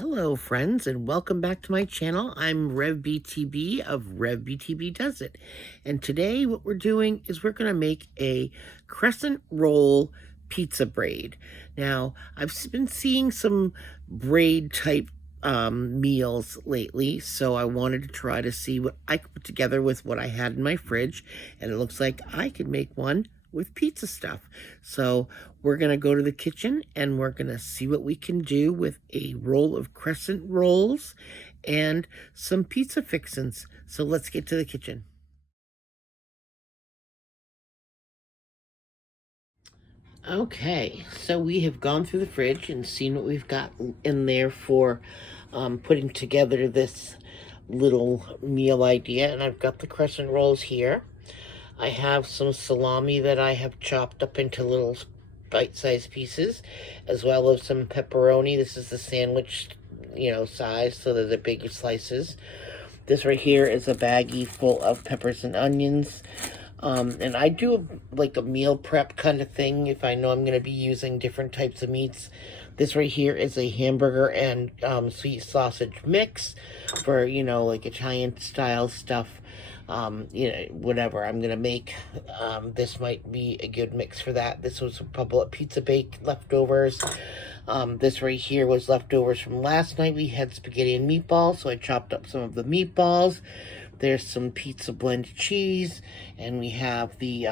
Hello, friends, and welcome back to my channel. I'm RevBTB of RevBTB Does It. And today what we're doing is we're going to make a crescent roll pizza braid. Now, I've been seeing some braid type meals lately, so I wanted to try to see what I could put together with what I had in my fridge, and it looks like I could make one with pizza stuff. So we're going to go to the kitchen and we're going to see what we can do with a roll of crescent rolls and some pizza fixins. So let's get to the kitchen. Okay, so we have gone through the fridge and seen what we've got in there for putting together this little meal idea. And I've got the crescent rolls here. I have some salami that I have chopped up into little bite-sized pieces, as well as some pepperoni. This is the sandwich, size, so they're the bigger slices. This right here is a baggie full of peppers and onions. And I do like a meal prep kind of thing if I know I'm going to be using different types of meats. This right here is a hamburger and sweet sausage mix for, like Italian style stuff. Whatever I'm gonna make. This might be a good mix for that. This was a couple of pizza bake leftovers. This right here was leftovers from last night. We had spaghetti and meatballs, so I chopped up some of the meatballs. There's some pizza blend cheese, and we have the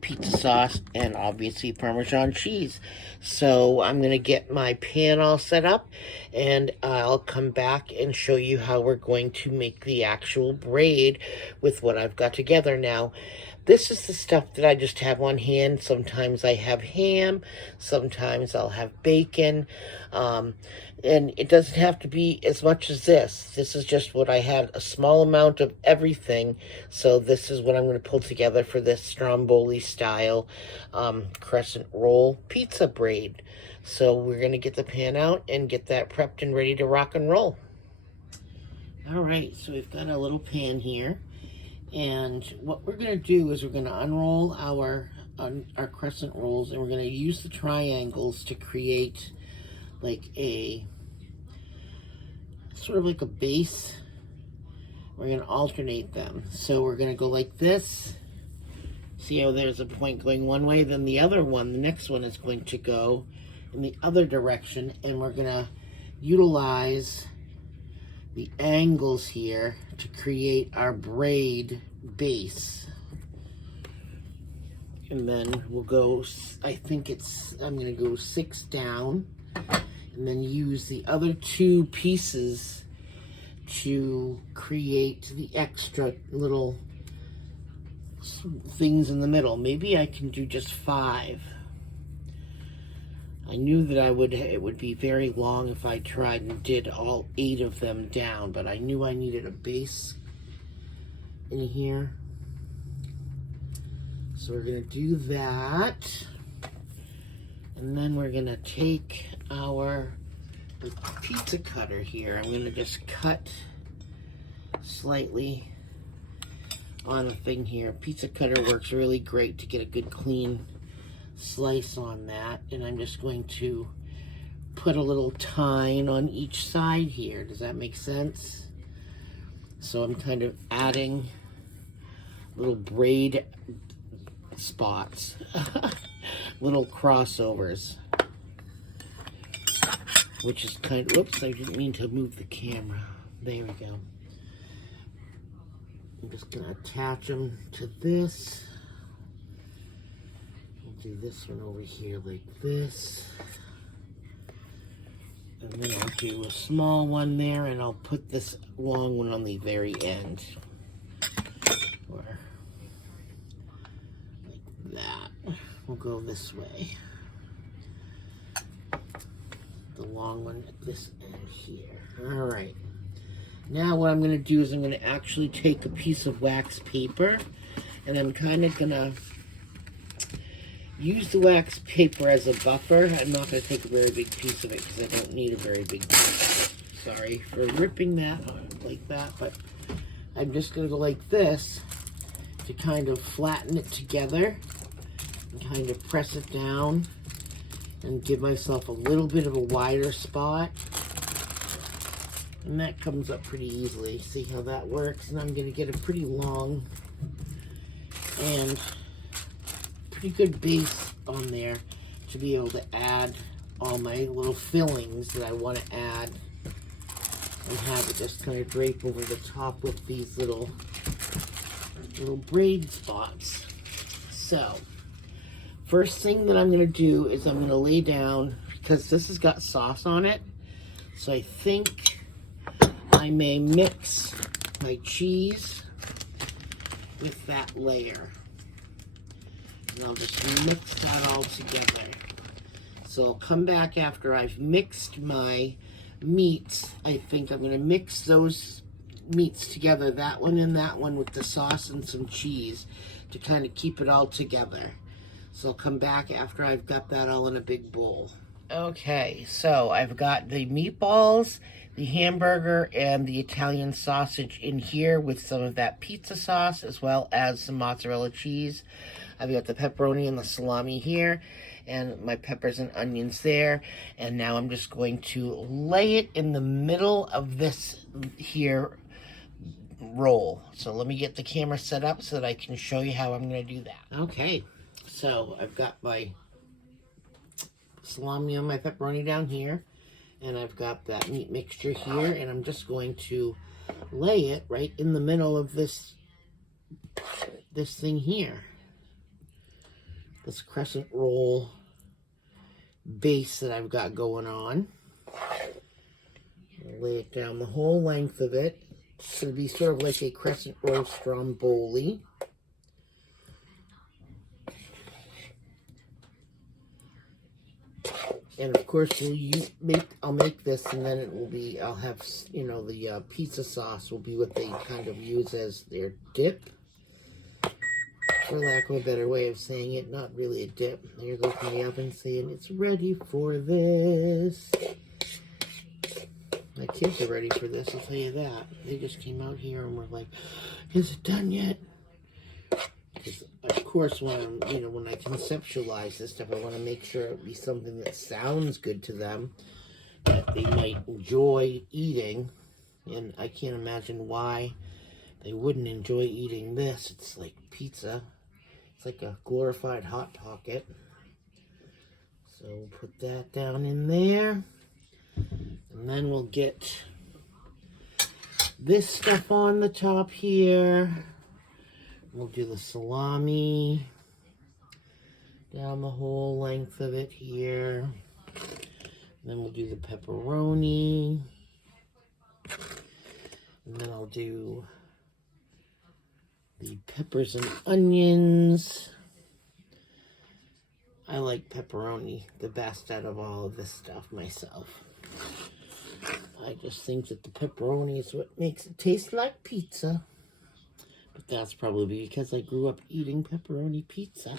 pizza sauce and obviously Parmesan cheese. So I'm gonna get my pan all set up and I'll come back and show you how we're going to make the actual braid with what I've got together. Now, this is the stuff that I just have on hand. Sometimes I have ham, sometimes I'll have bacon, and it doesn't have to be as much as this. This is just what I had, a small amount of everything. So this is what I'm going to pull together for this Stromboli style crescent roll pizza braid. So we're going to get the pan out and get that prepped and ready to rock and roll. All right, so we've got a little pan here. And what we're going to do is we're going to unroll our crescent rolls, and we're going to use the triangles to create like a sort of like a base. We're going to alternate them. So we're going to go like this. See how there's a point going one way, then the other one, the next one is going to go in the other direction, and we're going to utilize the angles here to create our braid base. And then we'll go, I'm going to go 6 down, and then use the other 2 pieces to create the extra little things in the middle. Maybe I can do just 5. I knew that it would be very long if I tried and did all 8 of them down, but I knew I needed a base in here. So we're gonna do that. And then we're gonna take our pizza cutter here. I'm gonna just cut slightly on a thing here. Pizza cutter works really great to get a good clean slice on that, and I'm just going to put a little tine on each side here. Does that make sense? So I'm kind of adding little braid spots, little crossovers, which is kind of, whoops, I didn't mean to move the camera. There we go. I'm just gonna attach them to this. Do this one over here like this, and then I'll do a small one there, and I'll put this long one on the very end, or like that. We'll go this way, the long one at this end here. All right, now what I'm going to do is I'm going to actually take a piece of wax paper, and I'm kind of going to use the wax paper as a buffer. I'm not going to take a very big piece of it because I don't need a very big piece. Sorry for ripping that like that, but I'm just going to go like this to kind of flatten it together and kind of press it down and give myself a little bit of a wider spot. And that comes up pretty easily. See how that works? And I'm going to get a pretty long and pretty good base on there to be able to add all my little fillings that I want to add, and have it just kind of drape over the top with these little braid spots. So first thing that I'm going to do is I'm going to lay down, because this has got sauce on it, so I think I may mix my cheese with that layer. And I'll just mix that all together. So I'll come back after I've mixed my meats. I think I'm going to mix those meats together, that one and that one, with the sauce and some cheese to kind of keep it all together. So I'll come back after I've got that all in a big bowl. Okay, so I've got the meatballs, the hamburger, and the Italian sausage in here with some of that pizza sauce, as well as some mozzarella cheese. I've got the pepperoni and the salami here, and my peppers and onions there. And now I'm just going to lay it in the middle of this here roll. So let me get the camera set up so that I can show you how I'm going to do that. Okay, so I've got my salami and my pepperoni down here, and I've got that meat mixture here, and I'm just going to lay it right in the middle of this thing here, this crescent roll base that I've got going on. I'll lay it down the whole length of it. It's going to be sort of like a crescent roll stromboli. And of course, I'll make this, and then it will be, I'll have, you know, the pizza sauce will be what they kind of use as their dip, for lack of a better way of saying it. Not really a dip. There goes my oven saying it's ready for this. My kids are ready for this, I'll tell you that. They just came out here and were like, is it done yet? Because of course, when I conceptualize this stuff, I want to make sure it be something that sounds good to them, that they might enjoy eating. And I can't imagine why they wouldn't enjoy eating this. It's like pizza. It's like a glorified Hot Pocket. So we'll put that down in there. And then we'll get this stuff on the top here. We'll do the salami down the whole length of it here. Then we'll do the pepperoni. And then I'll do the peppers and onions. I like pepperoni the best out of all of this stuff myself. I just think that the pepperoni is what makes it taste like pizza. But that's probably because I grew up eating pepperoni pizza.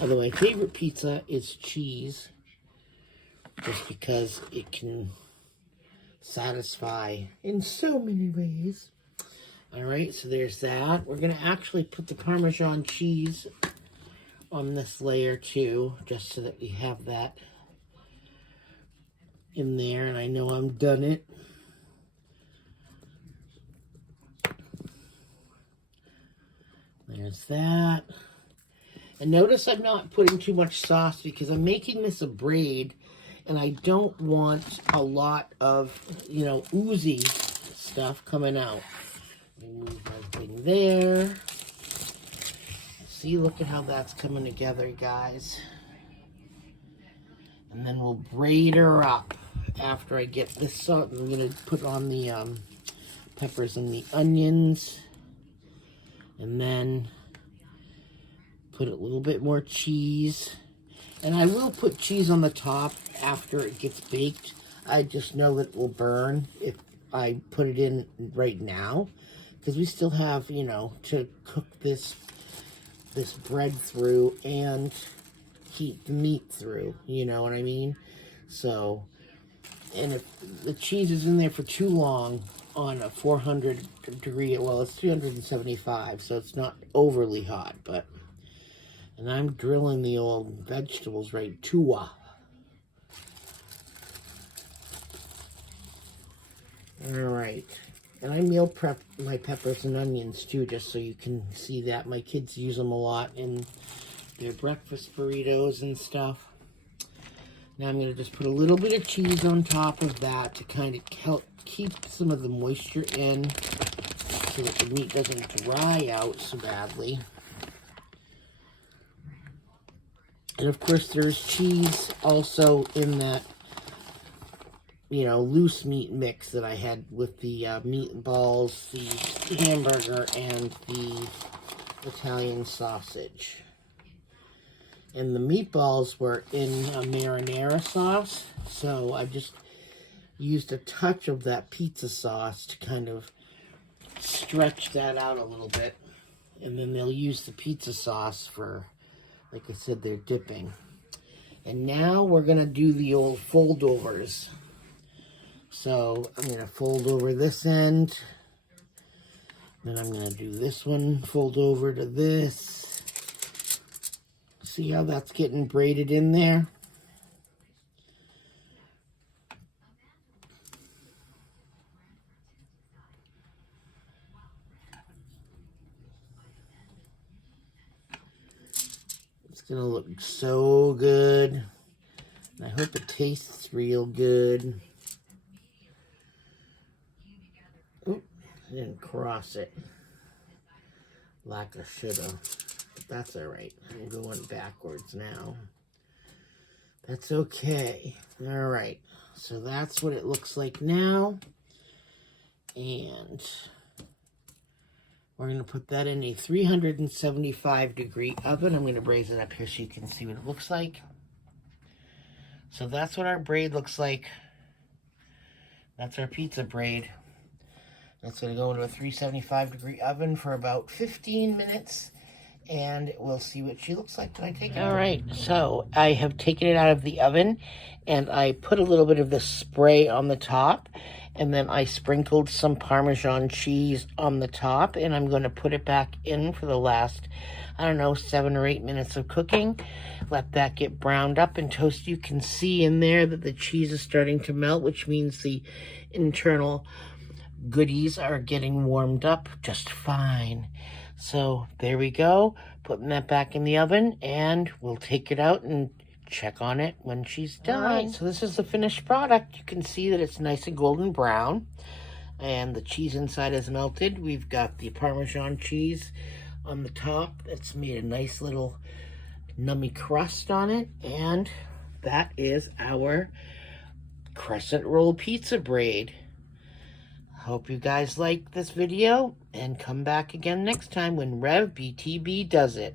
Although my favorite pizza is cheese, just because it can satisfy in so many ways. Alright, so there's that. We're going to actually put the Parmesan cheese on this layer too, just so that we have that in there. And I know I'm done it. There's that. And notice I'm not putting too much sauce because I'm making this a braid, and I don't want a lot of, oozy stuff coming out. Move my thing there. See, look at how that's coming together, guys. And then we'll braid her up after I get this salt. I'm going to put on the peppers and the onions. And then put a little bit more cheese. And I will put cheese on the top after it gets baked. I just know that it will burn if I put it in right now. Because we still have, to cook this bread through and heat the meat through. You know what I mean? So, and if the cheese is in there for too long on a 400 degree, well, it's 375, so it's not overly hot, but, and I'm drilling the old vegetables right to All right. And I meal prep my peppers and onions too, just so you can see that. My kids use them a lot in their breakfast burritos and stuff. Now I'm going to just put a little bit of cheese on top of that to kind of help keep some of the moisture in so that the meat doesn't dry out so badly. And of course there's cheese also in that, you know, loose meat mix that I had with the meatballs, the hamburger, and the Italian sausage. And the meatballs were in a marinara sauce, so I just used a touch of that pizza sauce to kind of stretch that out a little bit. And then they'll use the pizza sauce for, like I said, their dipping. And now we're going to do the old foldovers. So I'm going to fold over this end. Then I'm going to do this one, fold over to this. See how that's getting braided in there? It's going to look so good. And I hope it tastes real good. Oop, I didn't cross it like I should have. That's all right. I'm going backwards now. That's okay. All right. So that's what it looks like now. And we're going to put that in a 375-degree oven. I'm going to braise it up here so you can see what it looks like. So that's what our braid looks like. That's our pizza braid. That's going to go into a 375-degree oven for about 15 minutes. And we'll see what she looks like when I take it out. All right, so I have taken it out of the oven, and I put a little bit of the spray on the top, and then I sprinkled some Parmesan cheese on the top, and I'm going to put it back in for the last, I don't know, 7 or 8 minutes of cooking. Let that get browned up and toast. You can see in there that the cheese is starting to melt, which means the internal goodies are getting warmed up just fine. So there we go, putting that back in the oven, and we'll take it out and check on it when she's done. All right, so this is the finished product. You can see that it's nice and golden brown, and the cheese inside is melted. We've got the Parmesan cheese on the top. That's made a nice little nummy crust on it, and that is our crescent roll pizza braid. Hope you guys like this video, and come back again next time when RevBTB does it.